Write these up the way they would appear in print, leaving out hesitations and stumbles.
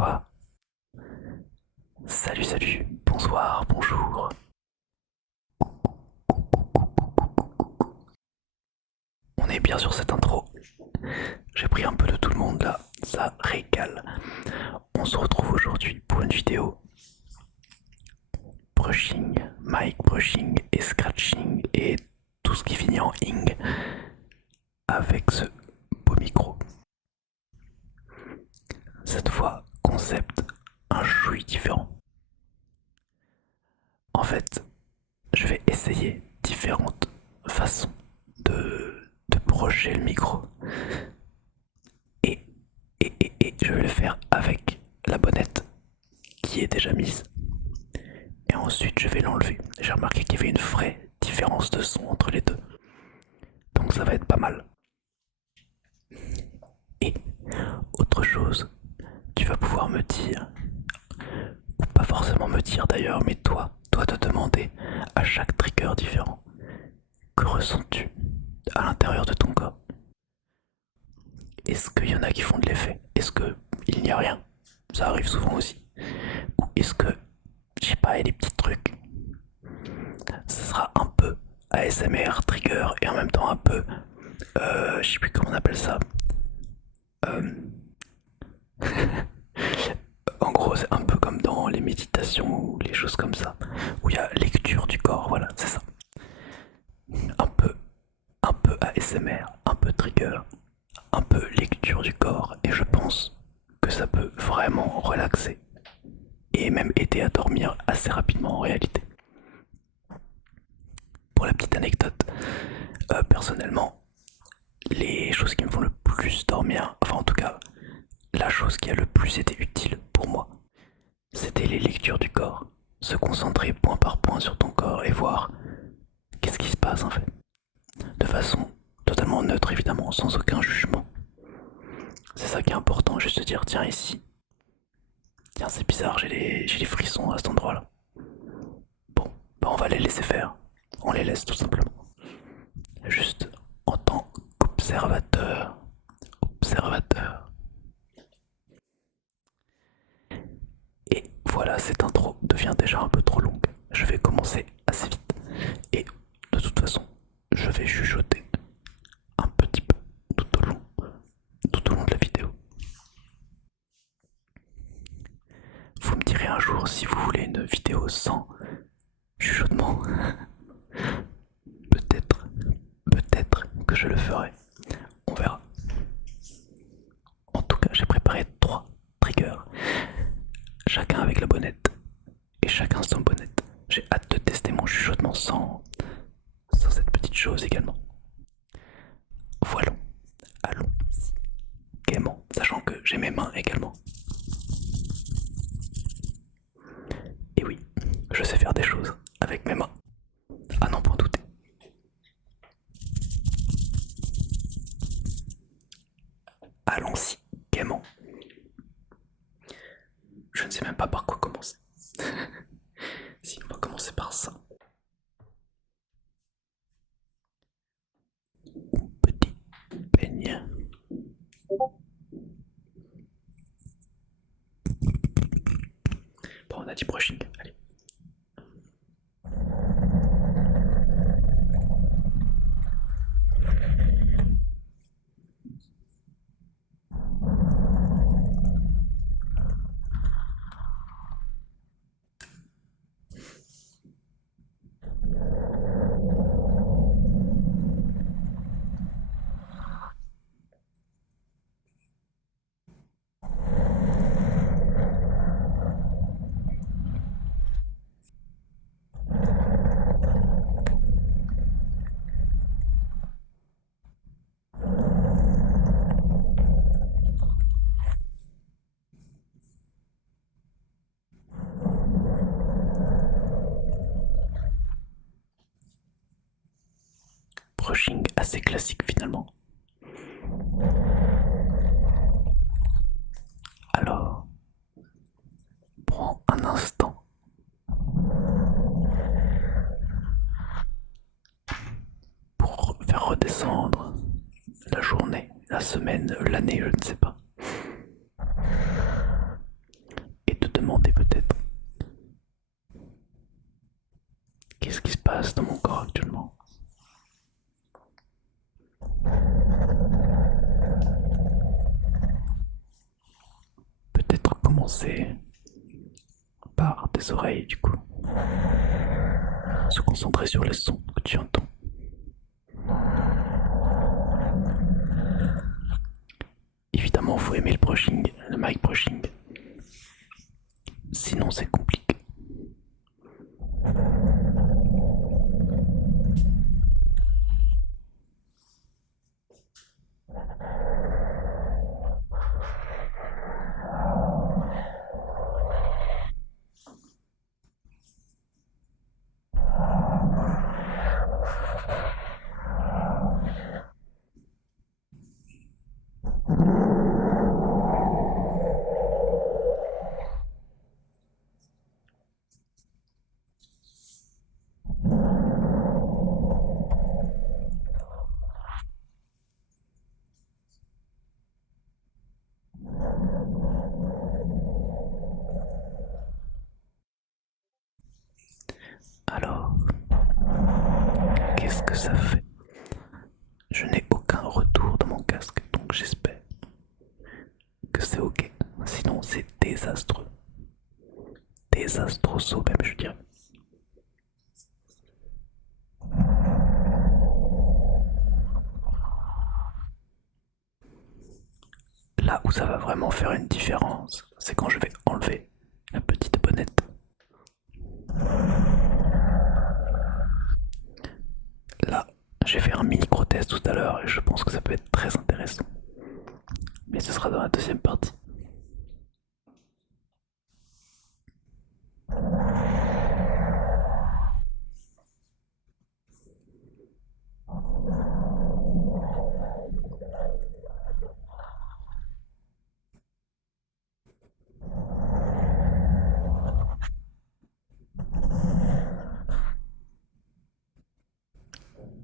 toi? Salut, salut, bonsoir, bonjour. On est bien sur cette intro. J'ai pris un peu de tout le monde là, ça régale. On se retrouve aujourd'hui pour une vidéo brushing, mic brushing et scratching et tout ce qui finit en ing avec ce beau micro. Cette fois, concept un chouï différent. En fait, je vais essayer différentes façons de brocher le micro. Et je vais le faire avec la bonnette qui est déjà mise. Et ensuite, je vais l'enlever. J'ai remarqué qu'il y avait une vraie différence de son entre les deux. Donc ça va être pas mal. Et autre chose, tu vas pouvoir me dire, ou pas forcément me dire d'ailleurs, mais toi te demander à chaque trigger différent, que ressens-tu à l'intérieur de ton corps? Est-ce qu'il y en a qui font de l'effet? Est-ce qu'il n'y a rien? Ça arrive souvent aussi. Ou est-ce que, je sais pas, il y a des petits trucs? Ce sera un peu ASMR trigger et en même temps un peu, je sais plus comment on appelle ça. Euh, En gros, c'est un peu comme dans les méditations ou les choses comme ça, où il y a lecture du corps, voilà, c'est ça. Un peu, un peu ASMR, un peu trigger, un peu lecture du corps, et je pense que ça peut vraiment relaxer et même aider à dormir assez rapidement en réalité. Pour la petite anecdote, personnellement, les choses qui me font le plus dormir, enfin en tout cas, la chose qui a le plus été utile pour moi, c'était les lectures du corps. Se concentrer point par point sur ton corps et voir qu'est-ce qui se passe en fait. De façon totalement neutre évidemment, sans aucun jugement. C'est ça qui est important, juste se dire tiens ici, tiens c'est bizarre, j'ai les frissons à cet endroit-là. Bon, bah on va les laisser faire. On les laisse tout simplement. Juste en tant qu'observateur. Observateur. Et voilà, cette intro devient déjà un peu trop longue. Je vais commencer assez vite. Et de toute façon, je vais chuchoter un petit peu tout au long de la vidéo. Vous me direz un jour si vous voulez une vidéo sans chuchotement. Peut-être, peut-être que je le ferai. On verra. En tout cas, j'ai préparé 3 triggers. Chacun avec la bonnette. Et chacun sans bonnette. J'ai hâte de tester mon chuchotement sans cette petite chose également. Voilà. Allons gaiement. Sachant que j'ai mes mains également. Et oui, je sais faire des choses avec mes mains. À n'en point douter. Allons-y gaiement. Je ne sais même pas par quoi commencer. Si, on va commencer par ça. Petit peigne. Bon, on a dit brushing, allez. Brushing assez classique finalement. Alors, prends un instant pour faire redescendre la journée, la semaine, l'année, je ne sais pas. commencer par tes oreilles du coup. Se concentrer sur les sons que tu entends. Évidemment, faut aimer le brushing, le mic brushing. Sinon, c'est compliqué. Alors, qu'est-ce que ça fait? Je n'ai aucun retour de mon casque, donc j'espère que c'est ok. Sinon, c'est désastreux. Désastroso même, je dirais. Là où ça va vraiment faire une différence, c'est quand je vais enlever la petite bonnette. Là, j'ai fait un micro-test tout à l'heure et je pense que ça peut être très intéressant. Mais ce sera dans la deuxième partie.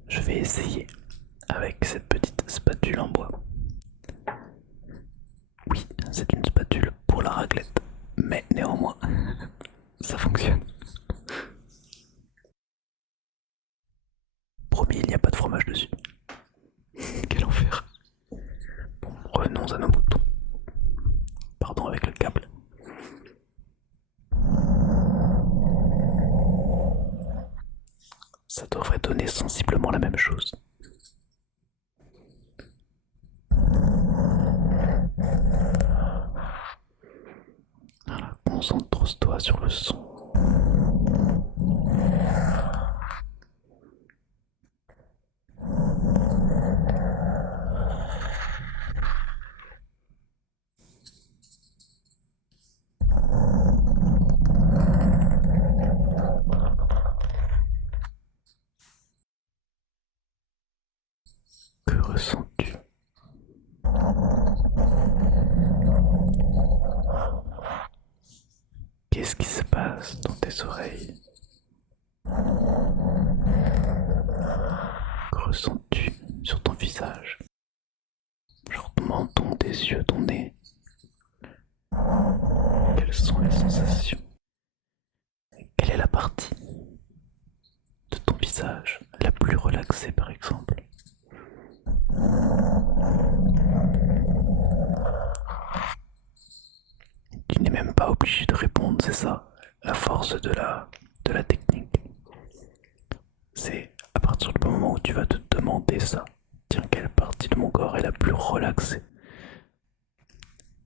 Je vais essayer avec cette petite spatule en bois. Oui, c'est une spatule pour la raclette, mais néanmoins, ça fonctionne. Promis, il n'y a pas de fromage dessus. Quel enfer. Bon, revenons à nos moutons. Pardon avec le câble. Ça devrait donner sensiblement la même chose. Voilà, concentre-toi sur le son. Que ressens-tu? Qu'est-ce qui se passe dans tes oreilles? Que ressens-tu sur ton visage? Genre ton menton, tes yeux, ton nez? Quelles sont les sensations? Quelle est la partie de ton visage la plus relaxée par exemple? Tu n'es même pas obligé de répondre, c'est ça, la force de la technique. C'est à partir du moment où tu vas te demander ça, tiens, quelle partie de mon corps est la plus relaxée,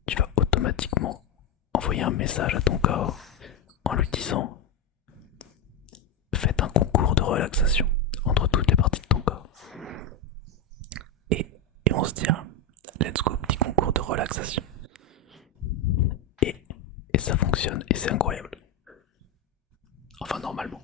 tu vas automatiquement envoyer un message à ton corps en lui disant faites un concours de relaxation entre toutes les parties de ton corps. Et on se dit let's go, petit concours de relaxation. Et, et ça fonctionne et c'est incroyable. Enfin normalement.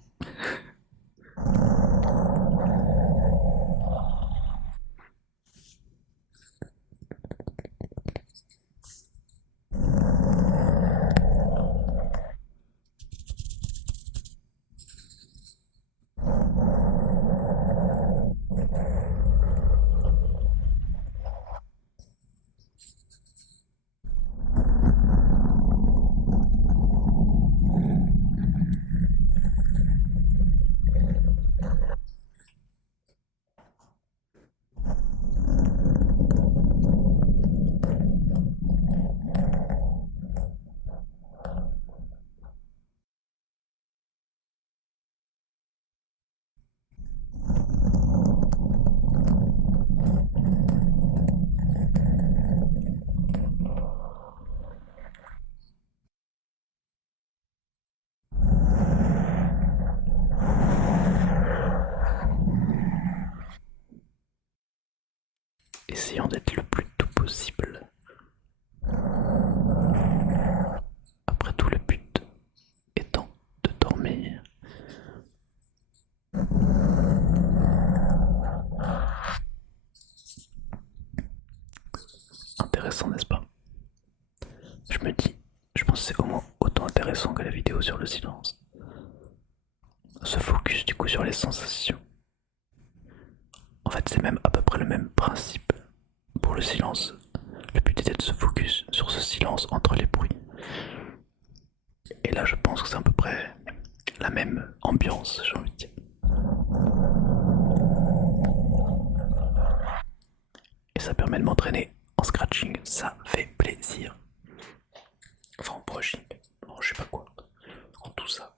essayant d'être le plus doux possible. Après tout, le but étant de dormir. Intéressant, n'est-ce pas? Je me dis, je pense que c'est au moins autant intéressant que la vidéo sur le silence. Se focus du coup sur les sensations. En fait, c'est même à peu près le même principe pour le silence. Le but était de se focus sur ce silence entre les bruits. Et là, je pense que c'est à peu près la même ambiance, j'ai envie de dire. Et ça permet de m'entraîner en scratching, ça fait plaisir. Enfin, en brushing, en je sais pas quoi, en tout ça.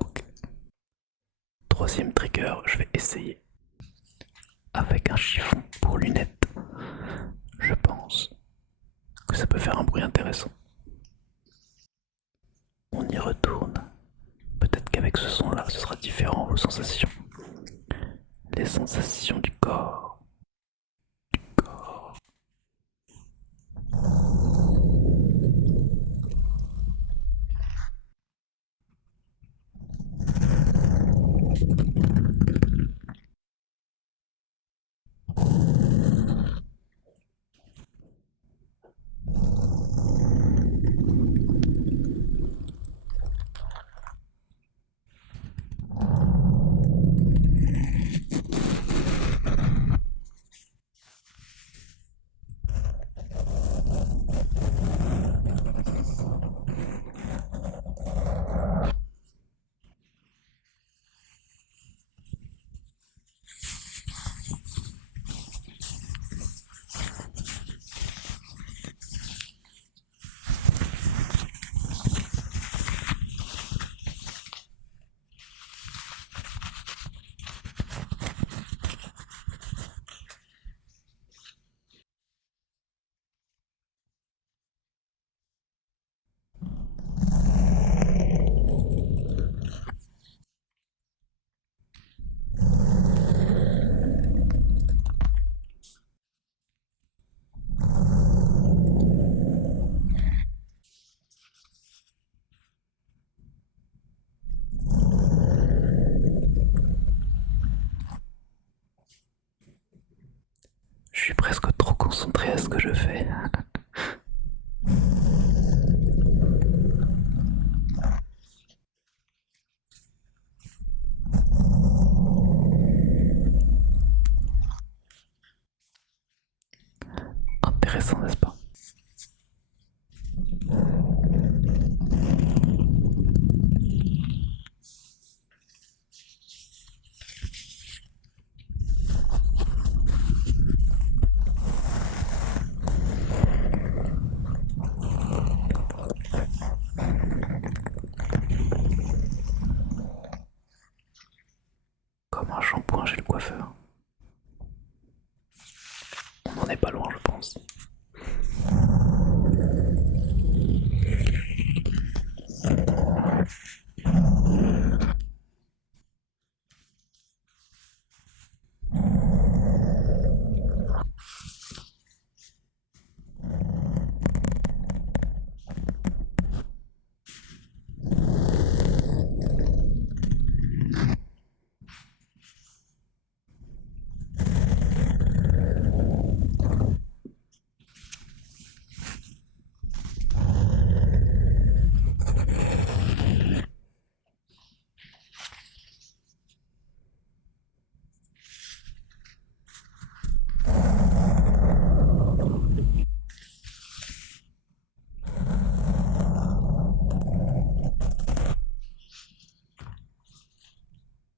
Ok. Troisième trigger, je vais essayer avec un chiffon pour lunettes. Je pense que ça peut faire un bruit intéressant. On y retourne. Peut-être qu'avec ce son-là, ce sera différent vos sensations. Les sensations du corps. Du corps. Je suis presque trop concentré à ce que je fais. Intéressant, n'est-ce pas? Comme un shampoing chez le coiffeur. On n'en est pas loin, je pense.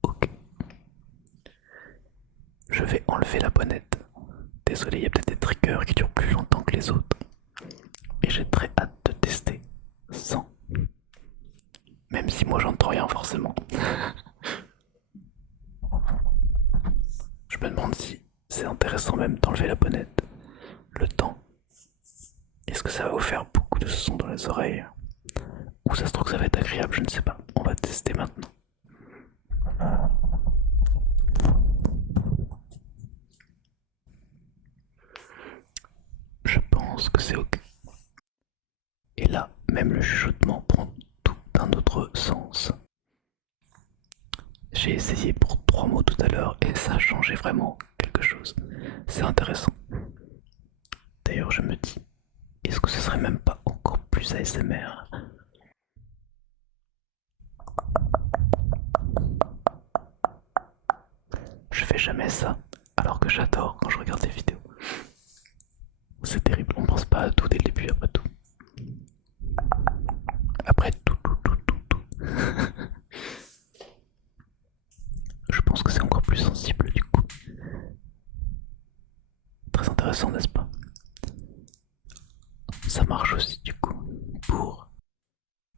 Ok. Je vais enlever la bonnette. Désolé, il y a peut-être des triggers qui durent plus longtemps que les autres. Et j'ai très hâte de tester sans. Même si moi j'entends rien forcément. Je me demande si c'est intéressant même d'enlever la bonnette. le temps. Est-ce que ça va vous faire beaucoup de sons dans les oreilles? Ou ça se trouve que ça va être agréable, je ne sais pas. On va tester maintenant. Je pense que c'est ok. Et là, même le chuchotement prend tout un autre sens. J'ai essayé pour 3 mots tout à l'heure et ça a changé vraiment quelque chose. C'est intéressant. D'ailleurs, je me dis, est-ce que ce serait même pas encore plus ASMR? Je fais jamais ça, alors que j'adore quand je regarde des vidéos. C'est terrible, on pense pas à tout dès le début après tout. Après tout. Je pense que c'est encore plus sensible du coup. Très intéressant, n'est-ce pas? Ça marche aussi du coup pour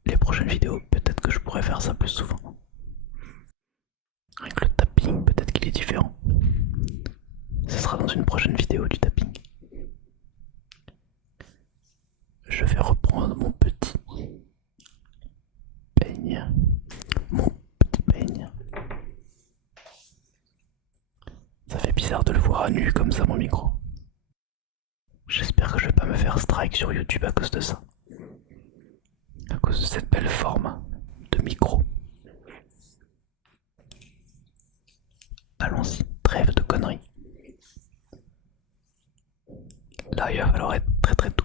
les prochaines vidéos. Peut-être que je pourrais faire ça plus souvent. Avec le tapping, peut-être qu'il est différent. Ce sera dans une prochaine vidéo du tapping. Je vais reprendre mon petit peigne. Ça fait bizarre de le voir à nu comme ça, mon micro. J'espère que je vais pas me faire strike sur YouTube à cause de ça. À cause de cette belle forme de micro. Allons-y, trêve de conneries. Là, il va falloir être très doux.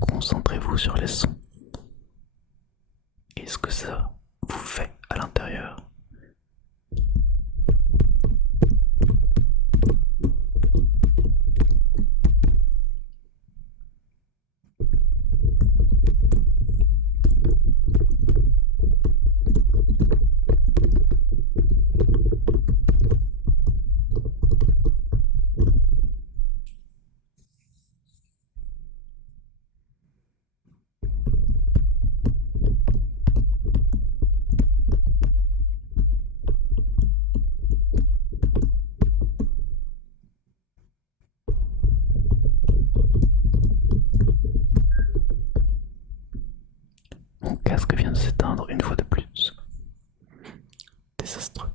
Concentrez-vous sur les sons. Et ce que ça vous fait à l'intérieur. Mon casque vient de s'éteindre une fois de plus. Désastreux.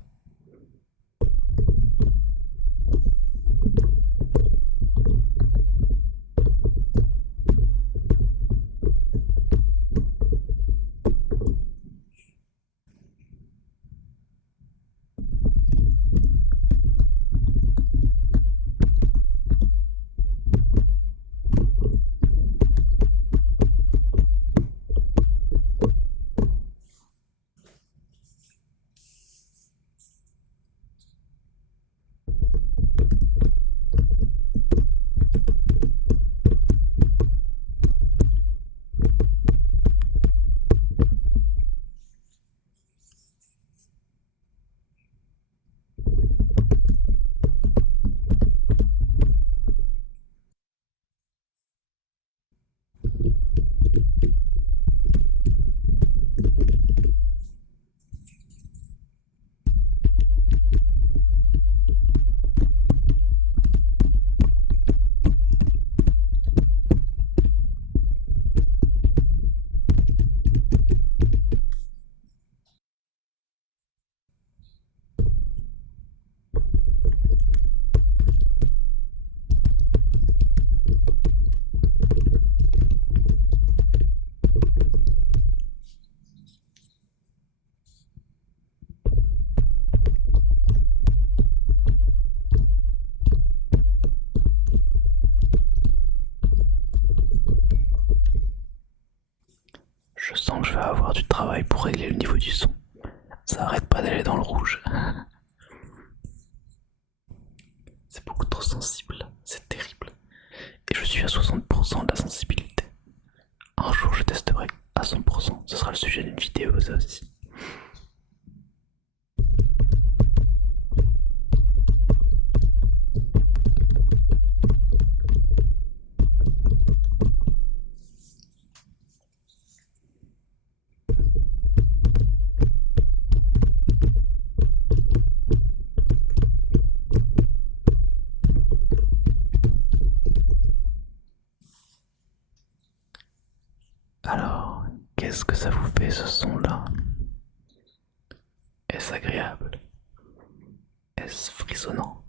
Je sens que je vais avoir du travail pour régler le niveau du son. Ça arrête pas d'aller dans le rouge. C'est beaucoup trop sensible, c'est terrible. Et je suis à 60% de la sensibilité. Un jour je testerai à 100%, ce sera le sujet d'une vidéo ça aussi. Qu'est-ce que ça vous fait ce son-là? Est-ce agréable? Est-ce frissonnant?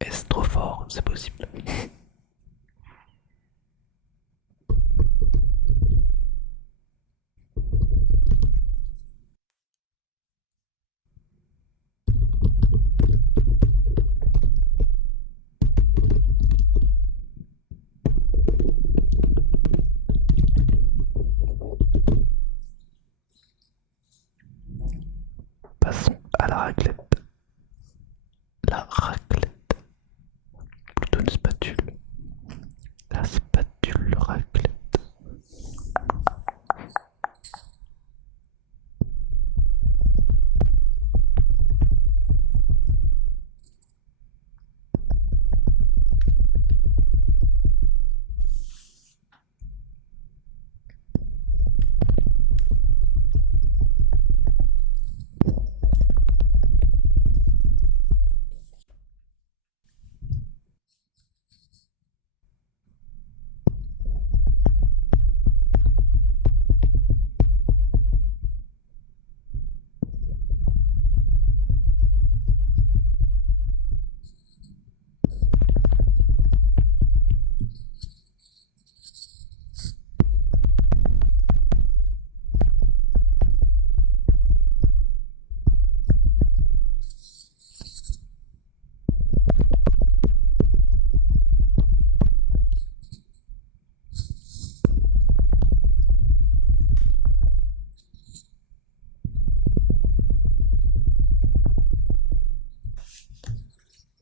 Est-ce trop fort? C'est possible. Passons à la raclette. La raclette. Plutôt une spatule. La spatule raclette.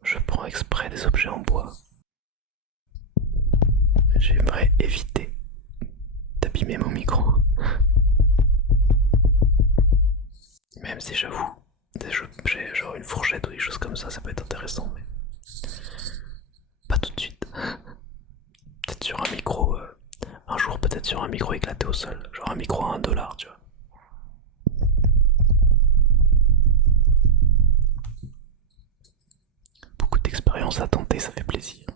Je prends exprès des objets en bois. J'aimerais éviter d'abîmer mon micro. Même si j'avoue, genre une fourchette ou des choses comme ça peut être intéressant, mais pas tout de suite. Peut-être sur un micro, un jour peut-être sur un micro éclaté au sol, genre un micro à 1 $, tu vois. Beaucoup d'expérience à tenter, ça fait plaisir.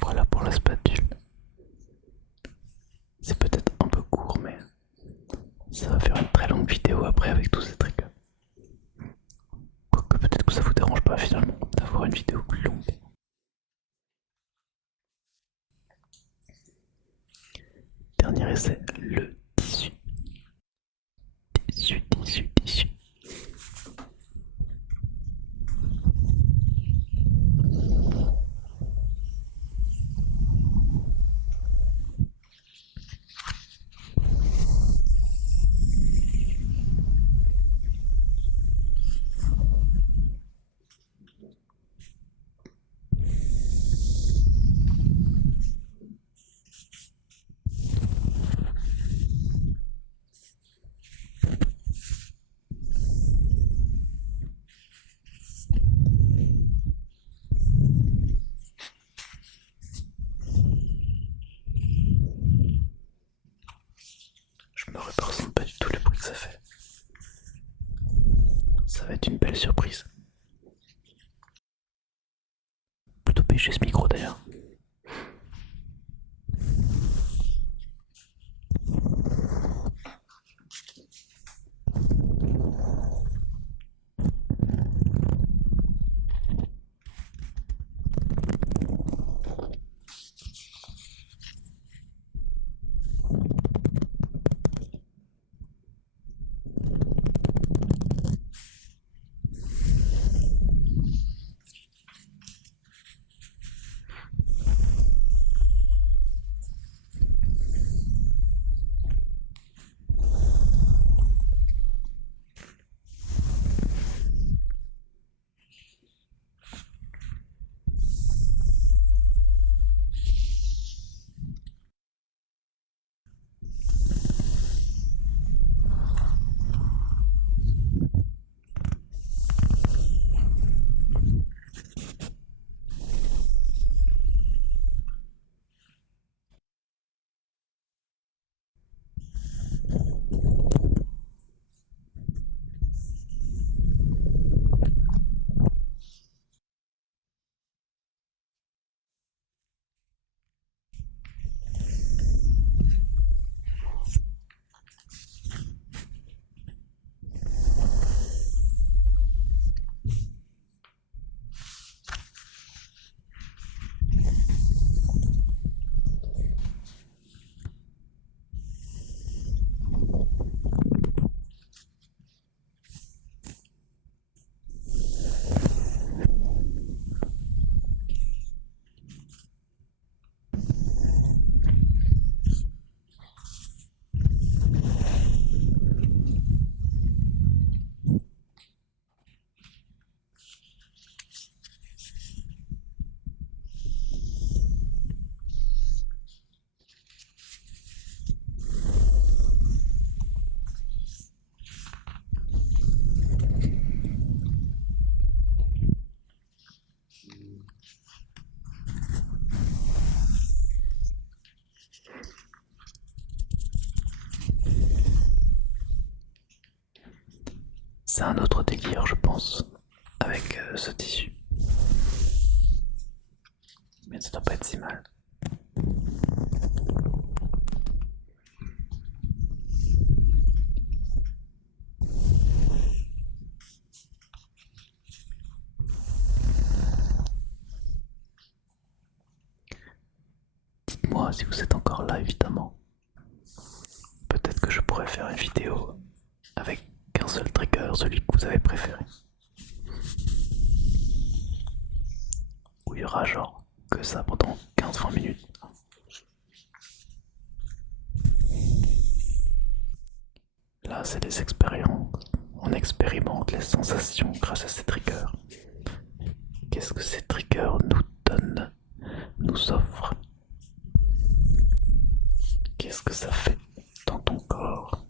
Voilà pour la spatule. C'est peut-être un peu court, mais ça va faire une très longue vidéo après avec tous ces trucs. Quoique peut-être que ça vous dérange pas finalement d'avoir une vidéo plus longue. Dernier essai, le tissu. Tissu. Je me représente pas du tout le bruit que ça fait. Ça va être une belle surprise. Plutôt pêcher ce micro d'ailleurs. C'est un autre délire, je pense, avec ce tissu. Mais ça doit pas être si mal. Dites-moi si vous êtes encore là, évidemment. Peut-être que je pourrais faire une vidéo avec qu'un seul trigger, celui que vous avez préféré. Où il y aura genre que ça pendant 15-20 minutes. Là, c'est des expériences. On expérimente les sensations grâce à ces triggers. Qu'est-ce que ces triggers nous donnent, nous offrent? Qu'est-ce que ça fait dans ton corps?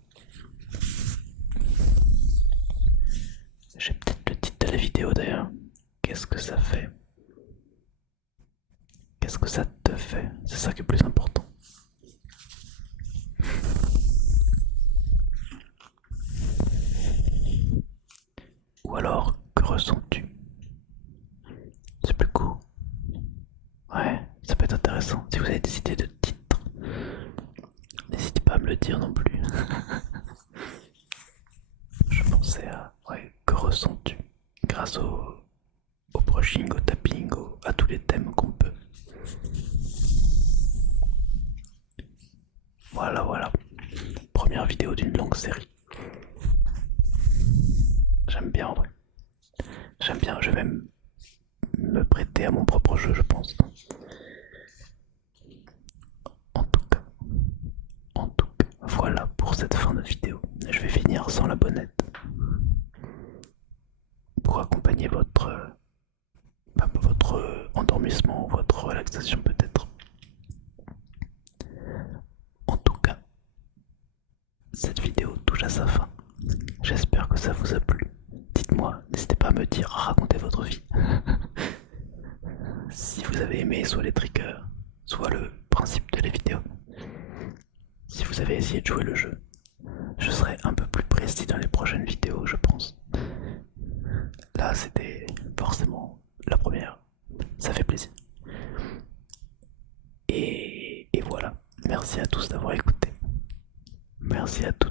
J'ai peut-être le titre de la vidéo d'ailleurs. Qu'est-ce que ça fait? Qu'est-ce que ça te fait? C'est ça qui est le plus important. Ou alors, que ressens-tu? C'est plus court. Ouais, ça peut être intéressant. Si vous avez des idées de titres, n'hésitez pas à me le dire non plus. Je pensais à... Ouais, que ressens-tu? Grâce au brushing, au tapping, à tous les thèmes qu'on peut. Voilà, voilà. Première vidéo d'une longue série. J'aime bien en vrai. J'aime bien, je vais me prêter à mon propre jeu, je pense. En tout cas, voilà pour cette fin de vidéo. Je vais finir sans la bonnette. Pour accompagner votre endormissement, votre relaxation peut-être. En tout cas, cette vidéo touche à sa fin. J'espère que ça vous a plu. Dites-moi, n'hésitez pas à me dire, à raconter votre vie. Si vous avez aimé soit les triggers, soit le principe de la vidéo. Si vous avez essayé de jouer le jeu, je serai un peu plus précis dans les prochaines vidéos, je pense. Là, c'était forcément la première. Ça fait plaisir. Et voilà. Merci à tous d'avoir écouté. Merci à tous.